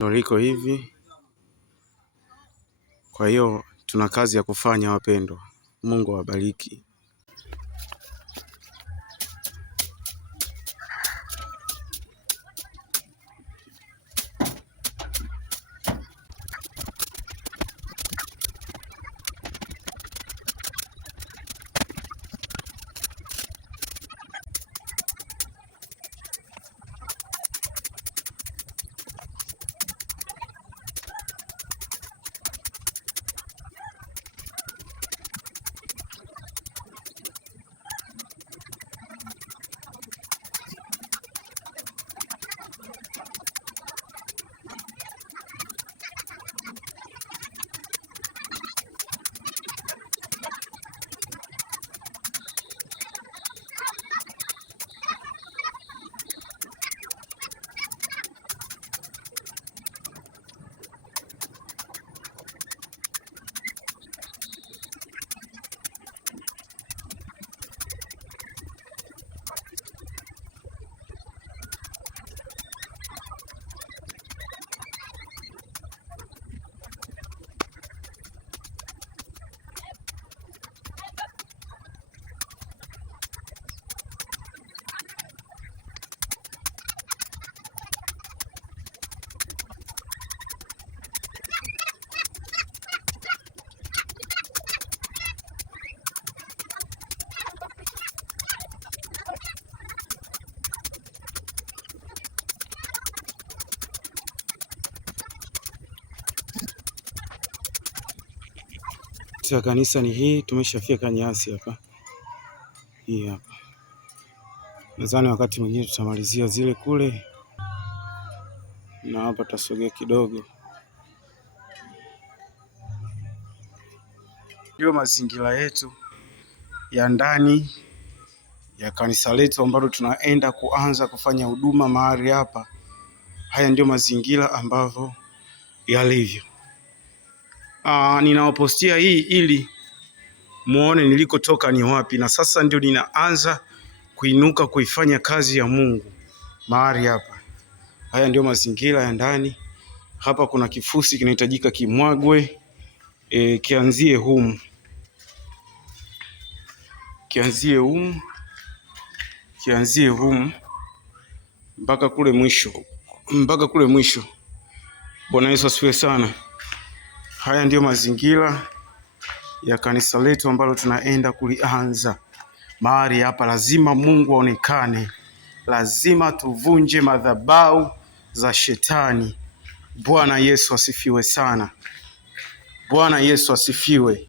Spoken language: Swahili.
Ndio liko hivi. Kwa hiyo tuna kazi ya kufanya wapendwa. Mungu awabariki. Ya kanisa ni hii, tumeshafika nyasi hapa. Hii hapa. Nadhani wakati mwingine tutamalizia zile kule. Na hapa tutasogea kidogo. Ndio mazingira yetu ya ndani ya kanisa letu ambalo tunaenda kuanza kufanya huduma mahali hapa. Haya ndio mazingira ambavyo yalivyo. Ninawapostia hii ili muone nilikotoka ni wapi, na sasa ndio ninaanza kuinuka kuifanya kazi ya Mungu mahali hapa. Haya ndio mazingira ya ndani. Hapa kuna kifusi kinahitajika kimwagwe, kianzie humu. Kianzie humu mpaka kule mwisho. Bwana Yesu asifiwe sana. Haya ndio mazingira ya kanisa letu ambalo tunaenda kulianza mahali hapa. Lazima Mungu aonekane, lazima tuvunje madhabahu za shetani. Bwana Yesu asifiwe sana. Bwana Yesu asifiwe.